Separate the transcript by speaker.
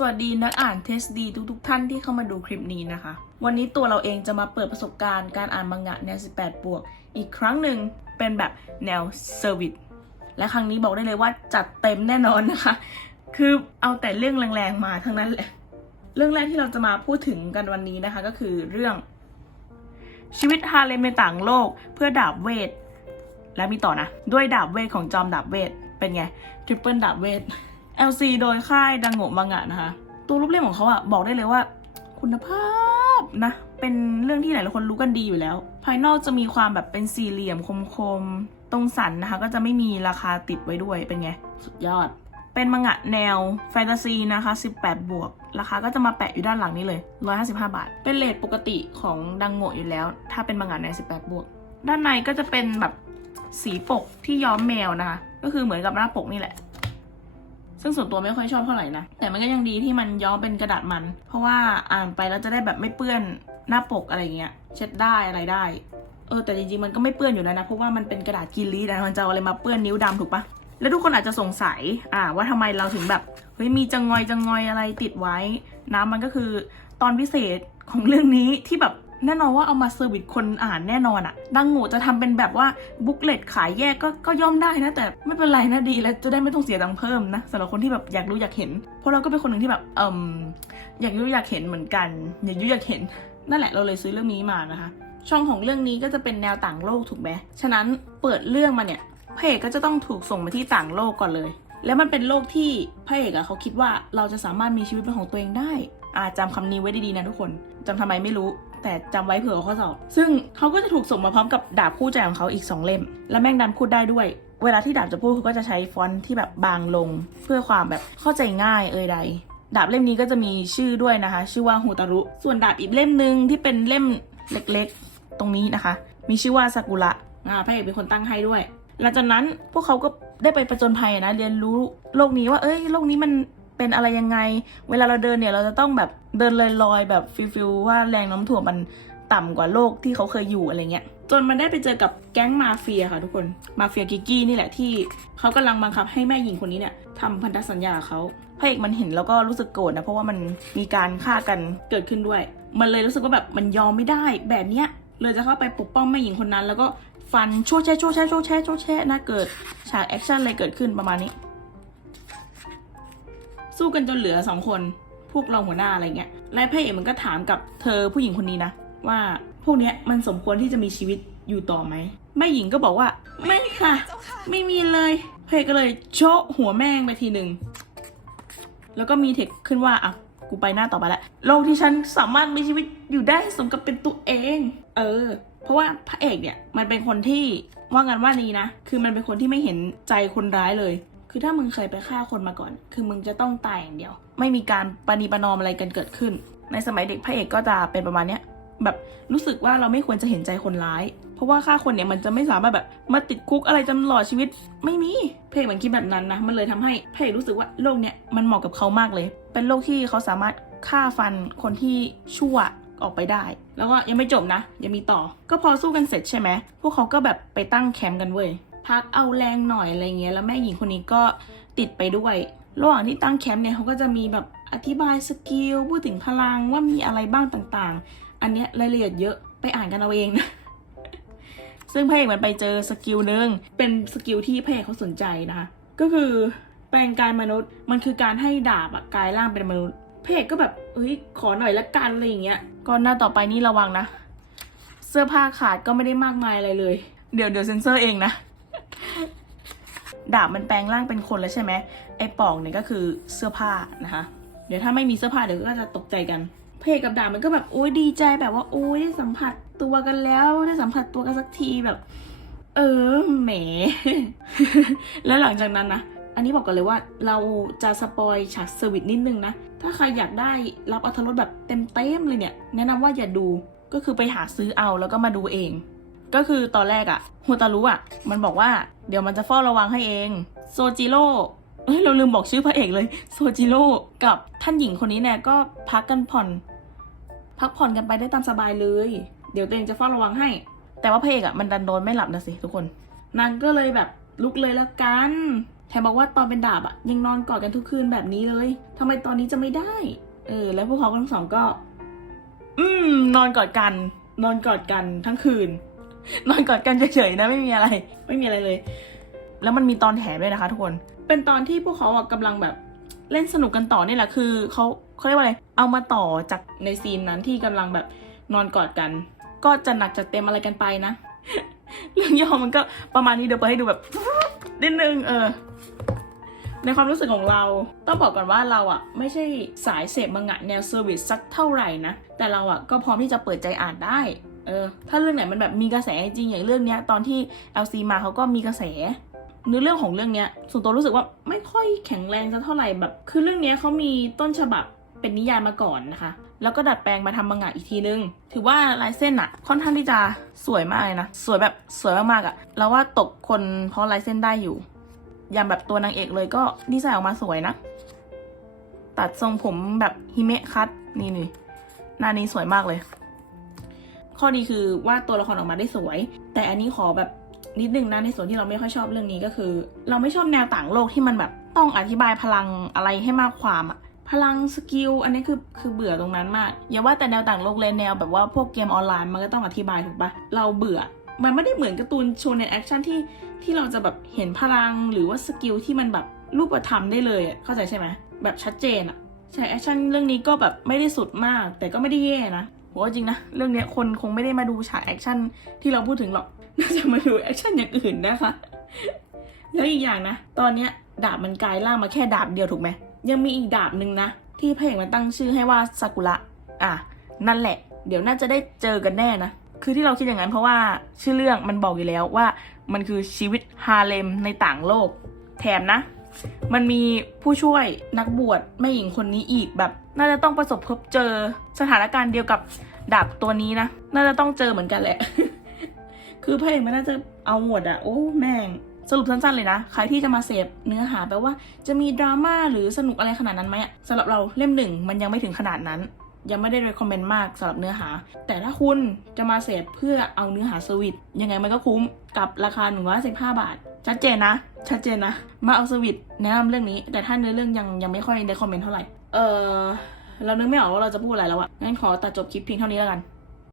Speaker 1: สวัสดีนักอ่านเทสดีทุกๆ ท่านที่เข้ามาดูคลิปนี้นะคะ วันนี้ตัวเราเองจะมาเปิดประสบการณ์การอ่านมังงะแนว 18 บวก อีกครั้งหนึ่งเป็นแบบแนวเซอร์วิสและครั้งนี้บอกได้เลยว่าจัดเต็มแน่นอนนะคะ คือเอาแต่เรื่องแรงๆมาทั้งนั้นแหละ เรื่องแรกที่เราจะมาพูดถึงกันวันนี้นะคะก็คือเรื่อง ชีวิตฮาเลมในต่างโลกเพื่อดาบเวทและมีต่อนะ ด้วยดาบเวทของจอมดาบเวทเป็นไงทริปเปิลดาบเวท LC โดยค่ายดังโงะมังงะนะคะ ตัวรูปเล่มของเขาอะบอกได้เลยว่า คุณภาพนะ เป็นเรื่องที่หลายๆคนรู้กันดีอยู่แล้ว ภายนอกจะมีความแบบเป็นสี่เหลี่ยมคมๆ ตรงสันนะคะ ก็จะไม่มีราคาติดไว้ด้วยเป็นไง สุดยอด เป็นมังงะแนวแฟนตาซีนะคะ 18 บวก ราคาก็จะมาแปะอยู่ด้านหลังนี้เลย 155 บาท เป็นเลทปกติของดังโงะอยู่แล้ว ถ้าเป็นมังงะแนว 18 บวก ด้านในก็จะเป็นแบบสีปกที่ย้อมแมวนะคะ ก็คือเหมือนกับหน้าปกนี่แหละ ซึ่งส่วนตัวไม่ค่อยชอบเท่าไหร่นะ แต่มันก็ยังดีที่มันย้อมเป็นกระดาษมัน เพราะว่าอ่านไปแล้วจะได้แบบไม่เปื้อนหน้าปกอะไรเงี้ย เช็ดได้อะไรได้ เออแต่จริงๆมันก็ไม่เปื้อนอยู่แล้วนะ เพราะว่ามันเป็นกระดาษกินลีนะมันจะเอาอะไรมาเปื้อนนิ้วดำถูกปะแล้วทุกคนอาจจะสงสัย อ่า ว่าทำไมเราถึงแบบ เฮ้ย มีจังงอยจังงอยอะไรติดไว้ น้ำมันก็คือตอนพิเศษของเรื่องนี้ที่แบบ แน่นอนว่าเอามาเซอร์วิสคนอ่านแน่นอนอะดังโง่จะทำเป็นแบบว่าบุ๊กเลตขายแยกก็ก็ย่อมได้นะ แต่ไม่เป็นไรนะดีแล้วจะได้ไม่ต้องเสียตังค์เพิ่มนะสำหรับคนที่แบบอยากรู้อยากเห็น เพราะเราก็เป็นคนหนึ่งที่แบบเอืมอยากรู้อยากเห็นเหมือนกันอยากรู้อยากเห็น นั่นแหละเราเลยซื้อเรื่องนี้มานะคะ ช่องของเรื่องนี้ก็จะเป็นแนวต่างโลกถูกไหมฉะนั้นเปิดเรื่องมาเนี่ยพระเอกก็จะต้องถูกส่งมาที่ต่างโลกก่อนเลย แล้วมันเป็นโลกที่พระเอกอะเขาคิดว่าเราจะสามารถมีชีวิตเป็นของตัวเองได้อาจำคำนี้ไว้ดีๆนะทุกคนจำทำไมไม่รู้ แต่จำไว้เผื่อข้อสอบ ซึ่งเขาก็จะถูกส่งมาพร้อมกับดาบคู่ใจของเขาอีก 2 เล่ม และแม่งดันพูดได้ด้วย เวลาที่ดาบจะพูดเขาก็จะใช้ฟอนต์ที่แบบบางลง เพื่อความแบบเข้าใจง่ายเอ่ยใดดาบเล่มนี้ก็จะมีชื่อด้วยนะคะ ชื่อว่าฮูตารุ ส่วนดาบอีกเล่มหนึ่งที่เป็นเล่มเล็กๆ ตรงนี้นะคะ มีชื่อว่าซากุระอ่าพระเอกเป็นคนตั้งให้ด้วย หลังจากนั้นพวกเขาก็ได้ไปประจนภัยนะ เรียนรู้โลกนี้ว่า เอ้ย โลกนี้มัน เป็นอะไรยังไง เวลาเราเดินเนี่ยเราจะต้องแบบเดินลอยๆแบบฟิลฟิลว่าแรงน้ำถ่วงมันต่ำกว่าโลกที่เขาเคยอยู่อะไรเงี้ย จนมันได้ไปเจอกับแก๊งมาเฟียค่ะทุกคน มาเฟียกิกกี้นี่แหละที่เขากำลังบังคับให้แม่หญิงคนนี้เนี่ยทำพันธสัญญาเขาพระเอกมันเห็นแล้วก็รู้สึกโกรธนะเพราะว่ามันมีการฆ่ากันเกิดขึ้นด้วย มันเลยรู้สึกว่าแบบมันยอมไม่ได้แบบเนี้ยเลยจะเข้าไปปกป้องแม่หญิงคนนั้น แล้วก็ฟันโชว์แช่โชว์แช่โชว์แช่โชว์แช่นะเกิดฉากแอคชั่นอะไรเกิดขึ้นประมาณนี้ สู้กันจนเหลือสองคนพวกเราหัวหน้าอะไรเงี้ยและพระเอกมันก็ถามกับเธอผู้หญิงคนนี้นะว่าพวกเนี้ยมันสมควรที่จะมีชีวิตอยู่ต่อไหมแม่หญิงก็บอกว่า ไม่ค่ะ ไม่มีเลยพระเอกก็เลยโชะหัวแม่งไปทีหนึ่งแล้วก็มีเทคขึ้นว่าอะกูไปหน้าต่อไปแล้วโลกที่ฉันสามารถมีชีวิตอยู่ได้สมกับเป็นตัวเอง เออ เพราะว่าพระเอกเนี่ยมันเป็นคนที่ว่างันว่านี้นะ คือมันเป็นคนที่ไม่เห็นใจคนร้ายเลย คือถ้ามึงเคยไปฆ่าคนมาก่อน คือมึงจะต้องตายอย่างเดียว ไม่มีการปณีประนอมอะไรกันเกิดขึ้น ในสมัยเด็กพระเอกก็จะเป็นประมาณเนี้ยแบบรู้สึกว่าเราไม่ควรจะเห็นใจคนร้าย เพราะว่าฆ่าคนเนี่ยมันจะไม่สามารถแบบมาติดคุกอะไรตลอดชีวิตไม่มีเพลงเหมือนคิดแบบนั้นนะมันเลยทำให้เพลงรู้สึกว่าโลกเนี่ยมันเหมาะกับเขามากเลย เป็นโลกที่เขาสามารถฆ่าฟันคนที่ชั่วออกไปได้ แล้วก็ยังไม่จบนะยังมีต่อ ก็พอสู้กันเสร็จใช่ไหมพวกเขาก็แบบไปตั้งแคมป์กันเว้ย พักเอาแรงหน่อยอะไรเงี้ย แล้วแม่หญิงคนนี้ก็ติดไปด้วย ระหว่างที่ตั้งแคมป์เนี่ยเขาก็จะมีแบบอธิบายสกิลพูดถึงพลังว่ามีอะไรบ้างต่างๆ อันเนี้ยรายละเอียดเยอะไปอ่านกันเอาเองนะซึ่งพระเอกมันไปเจอสกิลหนึ่งเป็นสกิลที่พระเอกเขาสนใจนะคะก็คือแปลงกายมนุษย์มันคือการให้ดาบอะกายร่างเป็นมนุษย์พระเอกก็แบบเฮ้ยขอหน่อยละกันอะไรอย่างเงี้ยก่อนหน้าต่อไปนี่ระวังนะ เสื้อผ้าขาดก็ไม่ได้มากมายอะไรเลย เดี๋ยวเดี๋ยวเซ็นเซอร์เองนะ ดาบมันแปลงร่างเป็นคนแล้วใช่ไหมไอ้ปอกเนี่ยก็คือเสื้อผ้านะคะ เดี๋ยวถ้าไม่มีเสื้อผ้าเดี๋ยวก็จะตกใจกันเพกกับดาบมันก็แบบโอ้ยดีใจแบบว่าโอ้ยได้สัมผัสตัวกันแล้วได้สัมผัสตัวกันสักทีแบบ เออแหม แล้วหลังจากนั้นนะอันนี้บอกกันเลยว่าเราจะสปอยฉากเซอร์วิสนิดนึงนะ ถ้าใครอยากได้รับอัธรสแบบเต็มเต็มๆเลยเนี่ย แนะนำว่าอย่าดูก็คือไปหาซื้อเอาแล้วก็มาดูเอง ก็คือตอนแรกอะฮูตารุอะมันบอกว่าเดี๋ยวมันจะเฝ้าระวังให้เอง โซจิโร่เฮ้ยเราลืมบอกชื่อพระเอกเลย โซจิโร่กับท่านหญิงคนนี้เนี่ยก็พักกันผ่อน พักผ่อนกันไปได้ตามสบายเลย เดี๋ยวตัวเองจะเฝ้าระวังให้ แต่ว่าพระเอกอะมันดันโดนไม่หลับนะสิทุกคน นางก็เลยแบบลุกเลยละกันแถมบอกว่าตอนเป็นดาบอะยังนอนกอดกันทุกคืนแบบนี้เลยทำไมตอนนี้จะไม่ได้ เออ แล้วพวกเขาทั้งสองก็ อืม นอนกอดกัน นอนกอดกันทั้งคืน นอนกอดกันเฉยๆนะไม่มีอะไร ไม่มีอะไรเลย แล้วมันมีตอนแถมด้วยนะคะทุกคน เป็นตอนที่พวกเขาอะกำลังแบบเล่นสนุกกันต่อนี่แหละคือเขาเขาเรียกว่าอะไร เอามาต่อจากในซีนนั้นที่กำลังแบบนอนกอดกัน ก็จะหนักจะเต็มอะไรกันไปนะ เรื่องย่อมันก็ประมาณนี้เดี๋ยวไปให้ดูแบบนิดนึงเออ ในความรู้สึกของเราต้องบอกก่อนว่าเราอะไม่ใช่สายเสพมังงะแนวเซอร์วิสสักเท่าไหร่นะ แต่เราอะก็พร้อมที่จะเปิดใจอ่านได้ เออ ถ้าเรื่องไหนมันแบบมีกระแสจริงอย่างเรื่องเนี้ย ตอนที่ LC มาเขาก็มีกระแสเนื้อเรื่องของเรื่องเนี้ยส่วนตัวรู้สึกว่าไม่ค่อยแข็งแรงสักเท่าไหร่แบบ คือเรื่องเนี้ยเขามีต้นฉบับเป็นนิยายมาก่อนนะคะ แล้วก็ดัดแปลงมาทำมังงะอีกทีนึง ถือว่าลายเส้นอะค่อนข้างที่จะสวยมากเลยนะ สวยแบบสวยมากๆอะแล้วว่าตกคนเพราะลายเส้นได้อยู่ อย่างแบบตัวนางเอกเลยก็ดีไซน์ออกมาสวยนะ ตัดทรงผมแบบฮิเมะคัตนี่นี่หน้านี้สวยมากเลย ข้อดีคือว่าตัวละครออกมาได้สวย แต่อันนี้ขอแบบนิดนึงนะในส่วนที่เราไม่ค่อยชอบเรื่องนี้ก็คือ เราไม่ชอบแนวต่างโลกที่มันแบบต้องอธิบายพลังอะไรให้มากความอะพลังสกิลอันนี้คือคือเบื่อตรงนั้นมาก อย่าว่าแต่แนวต่างโลกเลยแนวแบบว่าพวกเกมออนไลน์มันก็ต้องอธิบายถูกปะเราเบื่อ มันไม่ได้เหมือนการ์ตูนโชว์ในแอคชั่นที่ที่เราจะแบบเห็นพลังหรือว่าสกิลที่มันแบบรูปธรรมได้เลยเข้าใจใช่ไหมแบบชัดเจนอะใช่แอคชั่นเรื่องนี้ก็แบบไม่ได้สุดมาก แต่ก็ไม่ได้แย่นะ โหจริงนะ เรื่องนี้คนคงไม่ได้มาดูฉากแอคชั่นที่เราพูดถึงหรอก น่าจะมาดูแอคชั่นอย่างอื่นนะคะ แล้วอีกอย่างนะ ตอนเนี้ยดาบมันกลายร่างมาแค่ดาบเดียวถูกไหม ยังมีอีกดาบหนึ่งนะ ที่พระเอกมันตั้งชื่อให้ว่าซากุระ อะ นั่นแหละ เดี๋ยวน่าจะได้เจอกันแน่นะ คือที่เราคิดอย่างนั้นเพราะว่าชื่อเรื่องมันบอกอยู่แล้วว่า มันคือชีวิตฮาเลมในต่างโลก แถมนะ มันมีผู้ช่วยนักบวชแม่หญิงคนนี้อีกแบบ น่าจะต้องประสบพบเจอสถานการณ์เดียวกับดาบตัวนี้นะ น่าจะต้องเจอเหมือนกันแหละ คือพระเอกมันน่าจะเอาหมดอะโอ้แม่ง สรุปสั้นๆเลยนะ ใครที่จะมาเสพเนื้อหาแปลว่าจะมีดราม่าหรือสนุกอะไรขนาดนั้นไหมสำหรับเราเล่มหนึ่งมันยังไม่ถึงขนาดนั้น ยังไม่ได้ recommend มากสำหรับเนื้อหา แต่ถ้าคุณจะมาเสพเพื่อเอาเนื้อหาสวิตยังไงมันก็คุ้มกับราคา115บาท ชัดเจนนะ ชัดเจนนะ มาเอาสวิตแนะนำเรื่องนี้ แต่ถ้าเนื้อเรื่องยังยังไม่ค่อยได้คอมเมนต์เท่าไหร่ เออเรานึกไม่ออกว่าเราจะพูดอะไรแล้วอะงั้นขอตัดจบคลิปเพียงเท่านี้แล้วกัน